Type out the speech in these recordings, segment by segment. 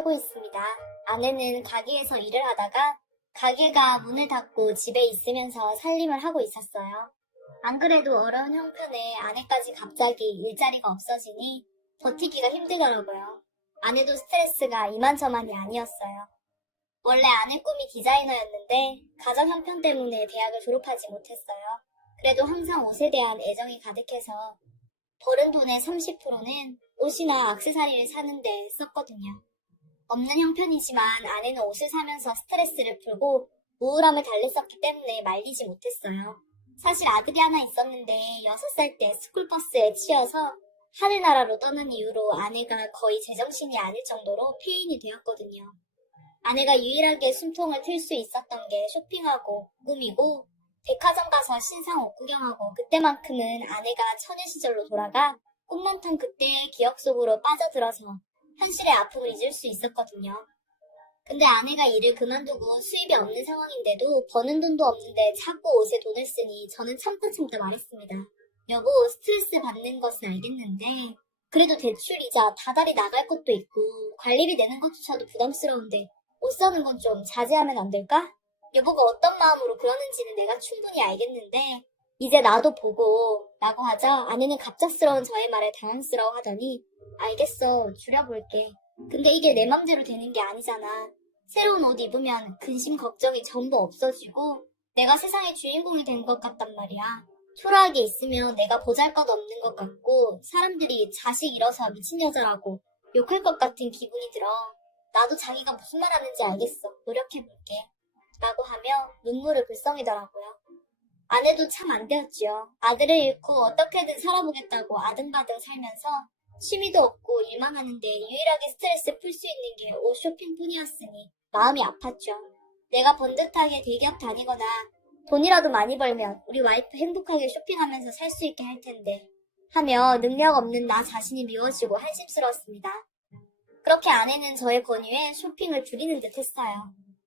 하고 있습니다. 아내는 가게에서 일을 하다가 가게가 문을 닫고 집에 있으면서 살림을 하고 있었어요. 안 그래도 어려운 형편에 아내까지 갑자기 일자리가 없어지니 버티기가 힘들더라고요. 아내도 스트레스가 이만저만이 아니었어요. 원래 아내 꿈이 디자이너였는데 가정 형편 때문에 대학을 졸업하지 못했어요. 그래도 항상 옷에 대한 애정이 가득해서 버는 돈의 30%는 옷이나 액세서리를 사는 데 썼거든요. 없는 형편이지만 아내는 옷을 사면서 스트레스를 풀고 우울함을 달랬었기 때문에 말리지 못했어요. 사실 아들이 하나 있었는데 6살 때 스쿨버스에 치여서 하늘나라로 떠난 이후로 아내가 거의 제정신이 아닐 정도로 폐인이 되었거든요. 아내가 유일하게 숨통을 틀 수 있었던 게 쇼핑하고 꿈이고 백화점 가서 신상 옷 구경하고 그때만큼은 아내가 처녀 시절로 돌아가 꿈 많던 그때의 기억 속으로 빠져들어서 현실의 아픔을 잊을 수 있었거든요. 근데 아내가 일을 그만두고 수입이 없는 상황인데도 버는 돈도 없는데 자꾸 옷에 돈을 쓰니 저는 참다 말했습니다. 여보, 스트레스 받는 것은 알겠는데 그래도 대출이자 다달이 나갈 것도 있고 관리비 내는 것조차도 부담스러운데 옷 사는 건 좀 자제하면 안 될까? 여보가 어떤 마음으로 그러는지는 내가 충분히 알겠는데 이제 나도 보고 라고 하자 아내는 갑작스러운 저의 말에 당황스러워 하더니 알겠어, 줄여볼게. 근데 이게 내 맘대로 되는 게 아니잖아. 새로운 옷 입으면 근심 걱정이 전부 없어지고 내가 세상의 주인공이 된 것 같단 말이야. 초라하게 있으면 내가 보잘것없는 것 같고 사람들이 자식 잃어서 미친 여자라고 욕할 것 같은 기분이 들어. 나도 자기가 무슨 말 하는지 알겠어. 노력해볼게. 라고 하며 눈물을 글썽이더라고요. 아내도 참 안 되었지요. 아들을 잃고 어떻게든 살아보겠다고 아등바등 살면서 취미도 없고 일만 하는데 유일하게 스트레스 풀 수 있는 게 옷 쇼핑뿐이었으니 마음이 아팠죠. 내가 번듯하게 대기업 다니거나 돈이라도 많이 벌면 우리 와이프 행복하게 쇼핑하면서 살 수 있게 할 텐데 하며 능력 없는 나 자신이 미워지고 한심스러웠습니다. 그렇게 아내는 저의 권유에 쇼핑을 줄이는 듯 했어요.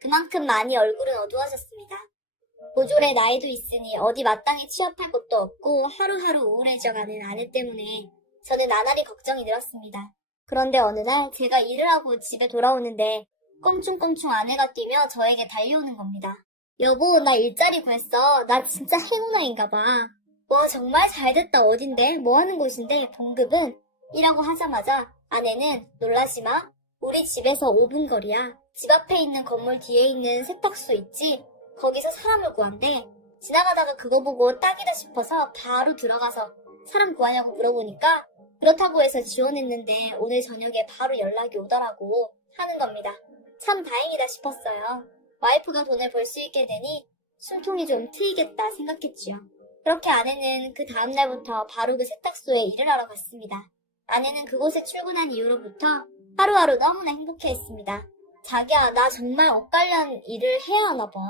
그만큼 많이 얼굴은 어두워졌습니다. 고졸의 나이도 있으니 어디 마땅히 취업할 곳도 없고 하루하루 우울해져가는 아내 때문에 저는 나날이 걱정이 늘었습니다. 그런데 어느 날 제가 일을 하고 집에 돌아오는데 껑충껑충 아내가 뛰며 저에게 달려오는 겁니다. 여보, 나 일자리 구했어. 나 진짜 행운아인가 봐. 와, 정말 잘됐다. 어딘데? 뭐 하는 곳인데? 봉급은? 이라고 하자마자 아내는 놀라지 마. 우리 집에서 5분 거리야. 집 앞에 있는 건물 뒤에 있는 세탁소 있지? 거기서 사람을 구한대. 지나가다가 그거 보고 딱이다 싶어서 바로 들어가서 사람 구하냐고 물어보니까 그렇다고 해서 지원했는데 오늘 저녁에 바로 연락이 오더라고 하는 겁니다. 참 다행이다 싶었어요. 와이프가 돈을 벌 수 있게 되니 숨통이 좀 트이겠다 생각했지요. 그렇게 아내는 그 다음날부터 바로 그 세탁소에 일을 하러 갔습니다. 아내는 그곳에 출근한 이후로부터 하루하루 너무나 행복해했습니다. 자기야, 나 정말 엇갈린 일을 해야 하나 봐.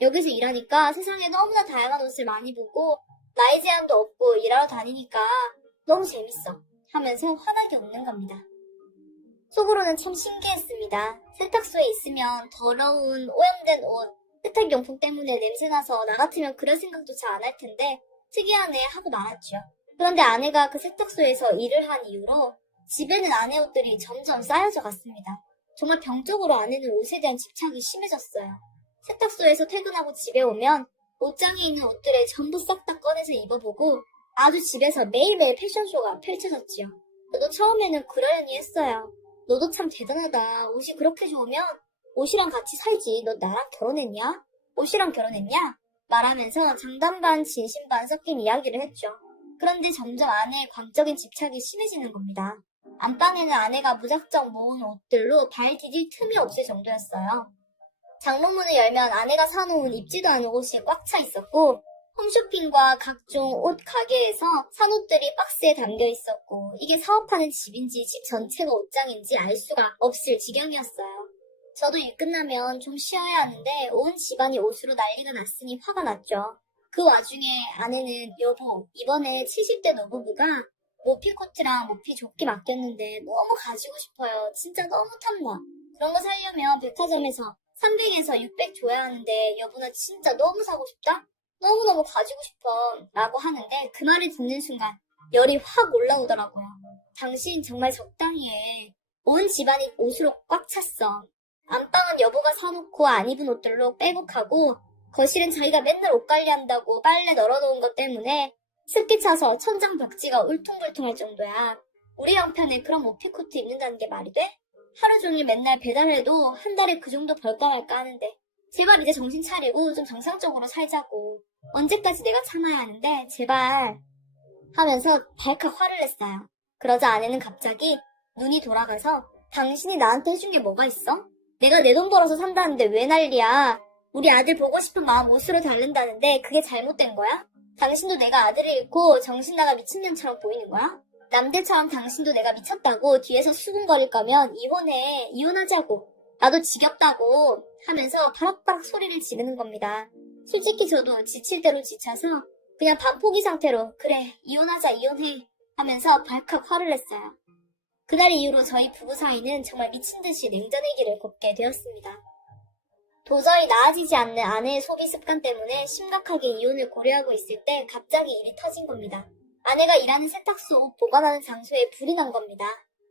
여기서 일하니까 세상에 너무나 다양한 옷을 많이 보고 나이 제한도 없고 일하러 다니니까 너무 재밌어 하면서 환하게 웃는 겁니다. 속으로는 참 신기했습니다. 세탁소에 있으면 더러운 오염된 옷, 세탁용품 때문에 냄새나서 나 같으면 그럴 생각조차 안 할 텐데 특이하네 하고 말았죠. 그런데 아내가 그 세탁소에서 일을 한 이후로 집에는 아내 옷들이 점점 쌓여져 갔습니다. 정말 병적으로 아내는 옷에 대한 집착이 심해졌어요. 세탁소에서 퇴근하고 집에 오면 옷장에 있는 옷들을 전부 싹 다 꺼내서 입어보고 아주 집에서 매일매일 패션쇼가 펼쳐졌지요. 저도 처음에는 그러려니 했어요. 너도 참 대단하다. 옷이 그렇게 좋으면 옷이랑 같이 살지. 너 나랑 결혼했냐? 옷이랑 결혼했냐? 말하면서 장담 반 진심 반 섞인 이야기를 했죠. 그런데 점점 아내의 광적인 집착이 심해지는 겁니다. 안방에는 아내가 무작정 모은 옷들로 발 디딜 틈이 없을 정도였어요. 장롱문을 열면 아내가 사놓은 입지도 않은 옷이 꽉 차 있었고 홈쇼핑과 각종 옷 가게에서 산 옷들이 박스에 담겨 있었고 이게 사업하는 집인지 집 전체가 옷장인지 알 수가 없을 지경이었어요. 저도 일 끝나면 좀 쉬어야 하는데 온 집안이 옷으로 난리가 났으니 화가 났죠. 그 와중에 아내는 여보, 이번에 70대 노부부가 모피 코트랑 모피 조끼 맡겼는데 너무 가지고 싶어요. 진짜 너무 탐나. 그런 거 사려면 백화점에서 300에서 600 줘야 하는데 여보 나 진짜 너무 사고 싶다? 너무너무 가지고 싶어 라고 하는데 그 말을 듣는 순간 열이 확 올라오더라고요. 당신 정말 적당히 해. 온 집안이 옷으로 꽉 찼어. 안방은 여보가 사놓고 안 입은 옷들로 빼곡하고 거실은 자기가 맨날 옷 관리한다고 빨래 널어놓은 것 때문에 습기 차서 천장 벽지가 울퉁불퉁할 정도야. 우리 형편에 그런 모피코트 입는다는 게 말이 돼? 하루 종일 맨날 배달해도 한 달에 그 정도 벌까 말까 하는데 제발 이제 정신 차리고 좀 정상적으로 살자고. 언제까지 내가 참아야 하는데 제발 하면서 발칵 화를 냈어요. 그러자 아내는 갑자기 눈이 돌아가서 당신이 나한테 해준 게 뭐가 있어? 내가 내 돈 벌어서 산다는데 왜 난리야? 우리 아들 보고 싶은 마음 못으로 다른다는데 그게 잘못된 거야? 당신도 내가 아들을 잃고 정신 나가 미친년처럼 보이는 거야? 남들처럼 당신도 내가 미쳤다고 뒤에서 수군거릴 거면 이혼해. 이혼하자고. 나도 지겹다고 하면서 바락바락 소리를 지르는 겁니다. 솔직히 저도 지칠 대로 지쳐서 그냥 반포기 상태로 그래 이혼하자 이혼해 하면서 발칵 화를 냈어요. 그날 이후로 저희 부부 사이는 정말 미친 듯이 냉전의기를 걷게 되었습니다. 도저히 나아지지 않는 아내의 소비 습관 때문에 심각하게 이혼을 고려하고 있을 때 갑자기 일이 터진 겁니다. 아내가 일하는 세탁소 옷 보관하는 장소에 불이 난 겁니다.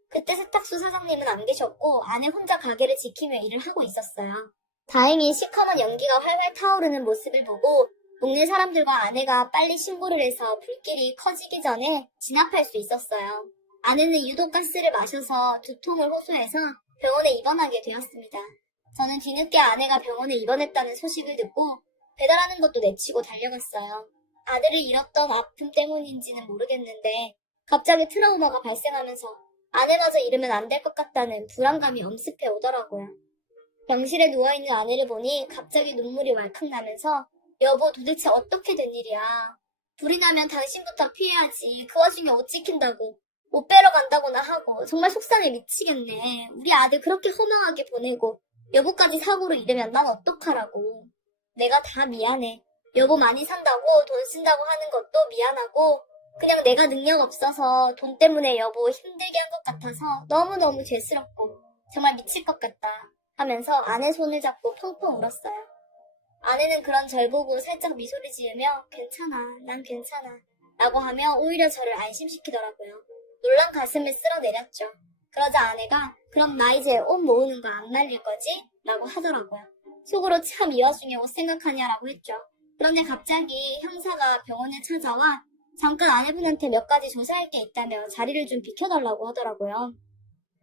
그때 세탁소 사장님은 안 계셨고 아내 혼자 가게를 지키며 일을 하고 있었어요. 다행히 시커먼 연기가 활활 타오르는 모습을 보고 동네 사람들과 아내가 빨리 신고를 해서 불길이 커지기 전에 진압할 수 있었어요. 아내는 유독 가스를 마셔서 두통을 호소해서 병원에 입원하게 되었습니다. 저는 뒤늦게 아내가 병원에 입원했다는 소식을 듣고 배달하는 것도 내치고 달려갔어요. 아들을 잃었던 아픔 때문인지는 모르겠는데 갑자기 트라우마가 발생하면서 아내마저 잃으면 안 될 것 같다는 불안감이 엄습해 오더라고요. 병실에 누워있는 아내를 보니 갑자기 눈물이 왈칵 나면서 여보 도대체 어떻게 된 일이야. 불이 나면 당신부터 피해야지. 그 와중에 옷 지킨다고. 옷 빼러 간다고나 하고 정말 속상해 미치겠네. 우리 아들 그렇게 허망하게 보내고 여보까지 사고로 잃으면 난 어떡하라고. 내가 다 미안해. 여보 많이 산다고 돈 쓴다고 하는 것도 미안하고 그냥 내가 능력 없어서 돈 때문에 여보 힘들게 한 것 같아서 너무너무 죄스럽고 정말 미칠 것 같다 하면서 아내 손을 잡고 펑펑 울었어요. 아내는 그런 절 보고 살짝 미소를 지으며 괜찮아, 난 괜찮아 라고 하며 오히려 저를 안심시키더라고요. 놀란 가슴을 쓸어내렸죠. 그러자 아내가 그럼 나 이제 옷 모으는 거 안 말릴 거지? 라고 하더라고요. 속으로 참 이 와중에 옷 생각하냐라고 했죠. 그런데 갑자기 형사가 병원에 찾아와 잠깐 아내분한테 몇 가지 조사할 게 있다며 자리를 좀 비켜달라고 하더라고요.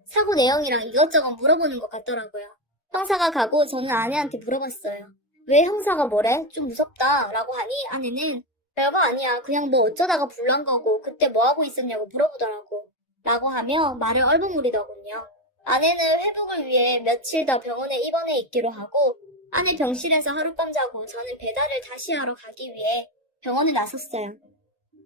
사고 내용이랑 이것저것 물어보는 것 같더라고요. 형사가 가고 저는 아내한테 물어봤어요. 왜 형사가 뭐래? 좀 무섭다 라고 하니 아내는 별거 아니야. 그냥 뭐 어쩌다가 불난 거고 그때 뭐하고 있었냐고 물어보더라고 라고 하며 말을 얼버무리더군요. 아내는 회복을 위해 며칠 더 병원에 입원해 있기로 하고 아내 병실에서 하룻밤 자고 저는 배달을 다시 하러 가기 위해 병원을 나섰어요.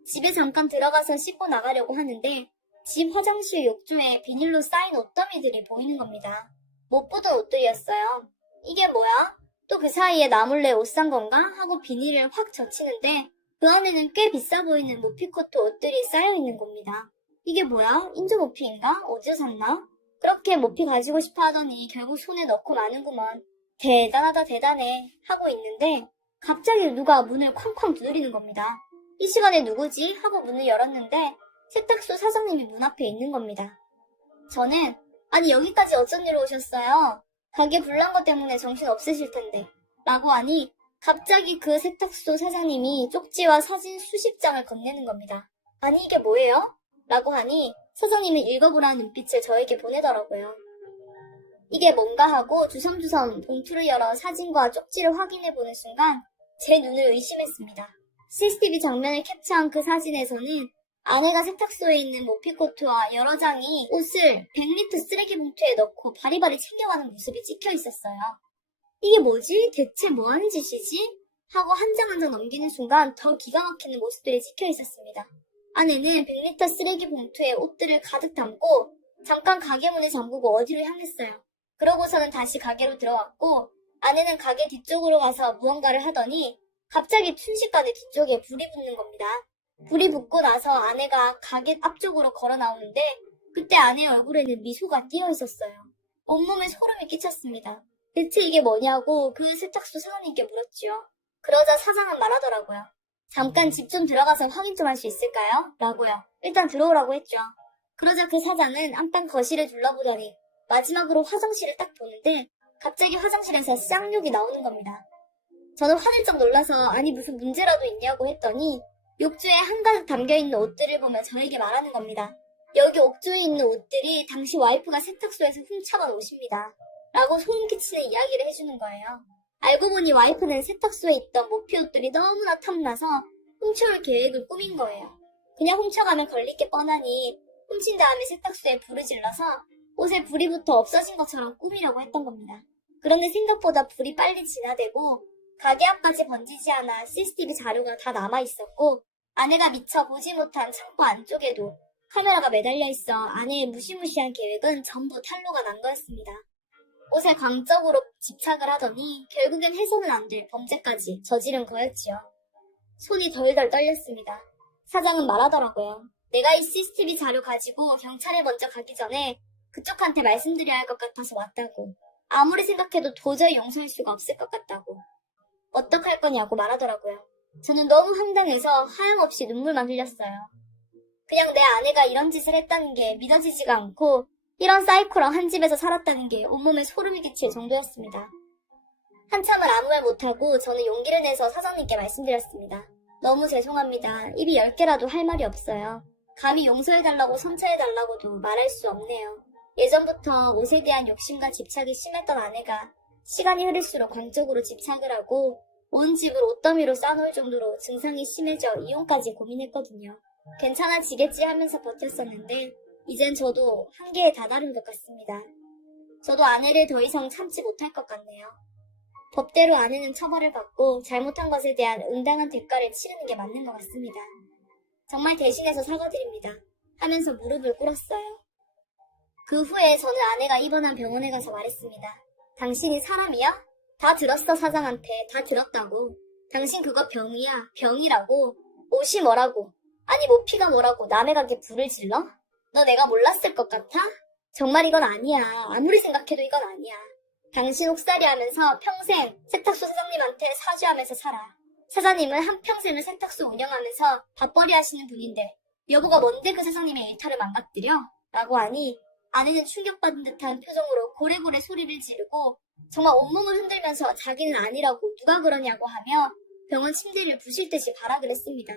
집에 잠깐 들어가서 씻고 나가려고 하는데 집 화장실 욕조에 비닐로 쌓인 옷더미들이 보이는 겁니다. 못 보던 옷들이었어요. 이게 뭐야? 또 그 사이에 나 몰래 옷 산 건가? 하고 비닐을 확 젖히는데 그 안에는 꽤 비싸 보이는 모피코트 옷들이 쌓여있는 겁니다. 이게 뭐야? 인조 모피인가? 어디서 샀나? 그렇게 모피 가지고 싶어 하더니 결국 손에 넣고 마는구먼. 대단하다 대단해 하고 있는데 갑자기 누가 문을 쾅쾅 두드리는 겁니다. 이 시간에 누구지? 하고 문을 열었는데 세탁소 사장님이 문 앞에 있는 겁니다. 저는 아니 여기까지 어쩐 일로 오셨어요? 가게 불난 것 때문에 정신 없으실 텐데 라고 하니 갑자기 그 세탁소 사장님이 쪽지와 사진 수십 장을 건네는 겁니다. 아니 이게 뭐예요? 라고 하니 사장님이 읽어보라는 눈빛을 저에게 보내더라고요. 이게 뭔가 하고 주섬주섬 봉투를 열어 사진과 쪽지를 확인해보는 순간 제 눈을 의심했습니다. CCTV 장면을 캡처한 그 사진에서는 아내가 세탁소에 있는 모피코트와 여러 장이 옷을 100리터 쓰레기 봉투에 넣고 바리바리 챙겨가는 모습이 찍혀 있었어요. 이게 뭐지? 대체 뭐하는 짓이지? 하고 한 장 한 장 넘기는 순간 더 기가 막히는 모습들이 찍혀 있었습니다. 아내는 100리터 쓰레기 봉투에 옷들을 가득 담고 잠깐 가게 문을 잠그고 어디로 향했어요. 그러고서는 다시 가게로 들어왔고 아내는 가게 뒤쪽으로 가서 무언가를 하더니 갑자기 순식간에 뒤쪽에 불이 붙는 겁니다. 불이 붙고 나서 아내가 가게 앞쪽으로 걸어 나오는데 그때 아내의 얼굴에는 미소가 띄어 있었어요. 온몸에 소름이 끼쳤습니다. 대체 이게 뭐냐고 그 세탁소 사장님께 물었지요. 그러자 사장은 말하더라고요. 잠깐 집 좀 들어가서 확인 좀 할 수 있을까요? 라고요. 일단 들어오라고 했죠. 그러자 그 사장은 안방 거실을 둘러보더니 마지막으로 화장실을 딱 보는데 갑자기 화장실에서 쌍욕이 나오는 겁니다. 저는 화들짝 놀라서 아니 무슨 문제라도 있냐고 했더니 욕조에 한가득 담겨있는 옷들을 보며 저에게 말하는 겁니다. 여기 옥조에 있는 옷들이 당시 와이프가 세탁소에서 훔쳐간 옷입니다. 라고 소름 끼치는 이야기를 해주는 거예요. 알고 보니 와이프는 세탁소에 있던 모피 옷들이 너무나 탐나서 훔쳐올 계획을 꾸민 거예요. 그냥 훔쳐가면 걸릴 게 뻔하니 훔친 다음에 세탁소에 불을 질러서 옷에 불이 붙어 없어진 것처럼 꾸미려고 했던 겁니다. 그런데 생각보다 불이 빨리 진화되고 가게 앞까지 번지지 않아 CCTV 자료가 다 남아있었고 아내가 미처 보지 못한 창고 안쪽에도 카메라가 매달려 있어 아내의 무시무시한 계획은 전부 탄로가 난 거였습니다. 옷에 강적으로 집착을 하더니 결국엔 해서는 안 될 범죄까지 저지른 거였지요. 손이 덜덜 떨렸습니다. 사장은 말하더라고요. 내가 이 CCTV 자료 가지고 경찰에 먼저 가기 전에 그쪽한테 말씀드려야 할 것 같아서 왔다고. 아무리 생각해도 도저히 용서할 수가 없을 것 같다고. 어떡할 거냐고 말하더라고요. 저는 너무 황당해서 하염없이 눈물만 흘렸어요. 그냥 내 아내가 이런 짓을 했다는 게 믿어지지가 않고 이런 사이코랑 한 집에서 살았다는 게 온몸에 소름이 끼칠 정도였습니다. 한참을 아무 말 못하고 저는 용기를 내서 사장님께 말씀드렸습니다. 너무 죄송합니다. 입이 10개라도 할 말이 없어요. 감히 용서해달라고 선처해달라고도 말할 수 없네요. 예전부터 옷에 대한 욕심과 집착이 심했던 아내가 시간이 흐를수록 광적으로 집착을 하고 온 집을 옷더미로 싸놓을 정도로 증상이 심해져 이혼까지 고민했거든요. 괜찮아지겠지 하면서 버텼었는데 이젠 저도 한계에 다다른 것 같습니다. 저도 아내를 더 이상 참지 못할 것 같네요. 법대로 아내는 처벌을 받고 잘못한 것에 대한 응당한 대가를 치르는 게 맞는 것 같습니다. 정말 대신해서 사과드립니다. 하면서 무릎을 꿇었어요. 그 후에 저는 아내가 입원한 병원에 가서 말했습니다. 당신이 사람이야? 다 들었어 사장한테. 다 들었다고. 당신 그거 병이야. 병이라고. 옷이 뭐라고. 아니 모피가 뭐라고 남의 가게 불을 질러? 너 내가 몰랐을 것 같아? 정말 이건 아니야. 아무리 생각해도 이건 아니야. 당신 옥살이 하면서 평생 세탁소 사장님한테 사죄하면서 살아. 사장님은 한평생을 세탁소 운영하면서 밥벌이 하시는 분인데 여보가 뭔데 그 사장님의 일탈을 망가뜨려? 라고 하니 아내는 충격받은 듯한 표정으로 고래고래 소리를 지르고 정말 온몸을 흔들면서 자기는 아니라고 누가 그러냐고 하며 병원 침대를 부실 듯이 발악을 했습니다.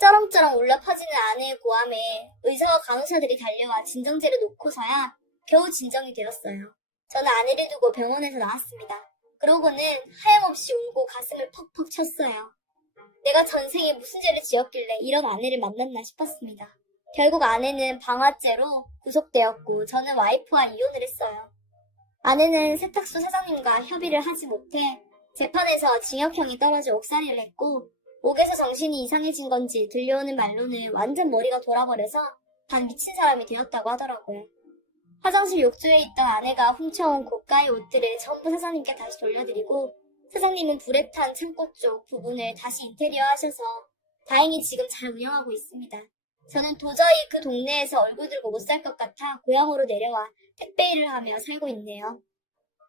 쩌렁쩌렁 울려 퍼지는 아내의 고함에 의사와 간호사들이 달려와 진정제를 놓고서야 겨우 진정이 되었어요. 저는 아내를 두고 병원에서 나왔습니다. 그러고는 하염없이 울고 가슴을 퍽퍽 쳤어요. 내가 전생에 무슨 죄를 지었길래 이런 아내를 만났나 싶었습니다. 결국 아내는 방화죄로 구속되었고 저는 와이프와 이혼을 했어요. 아내는 세탁소 사장님과 협의를 하지 못해 재판에서 징역형이 떨어져 옥살이를 했고 옥에서 정신이 이상해진 건지 들려오는 말로는 완전 머리가 돌아버려서 반 미친 사람이 되었다고 하더라고요. 화장실 욕조에 있던 아내가 훔쳐온 고가의 옷들을 전부 사장님께 다시 돌려드리고 사장님은 불에 탄 창고 쪽 부분을 다시 인테리어 하셔서 다행히 지금 잘 운영하고 있습니다. 저는 도저히 그 동네에서 얼굴 들고 못 살 것 같아 고향으로 내려와 택배 일을 하며 살고 있네요.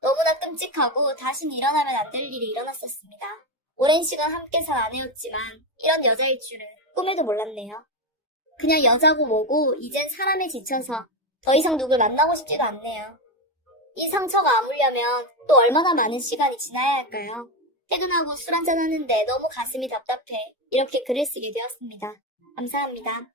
너무나 끔찍하고 다시는 일어나면 안 될 일이 일어났었습니다. 오랜 시간 함께 산 아내였지만 이런 여자일 줄은 꿈에도 몰랐네요. 그냥 여자고 뭐고 이젠 사람에 지쳐서 더 이상 누굴 만나고 싶지도 않네요. 이 상처가 아물려면 또 얼마나 많은 시간이 지나야 할까요? 퇴근하고 술 한잔 하는데 너무 가슴이 답답해 이렇게 글을 쓰게 되었습니다. 감사합니다.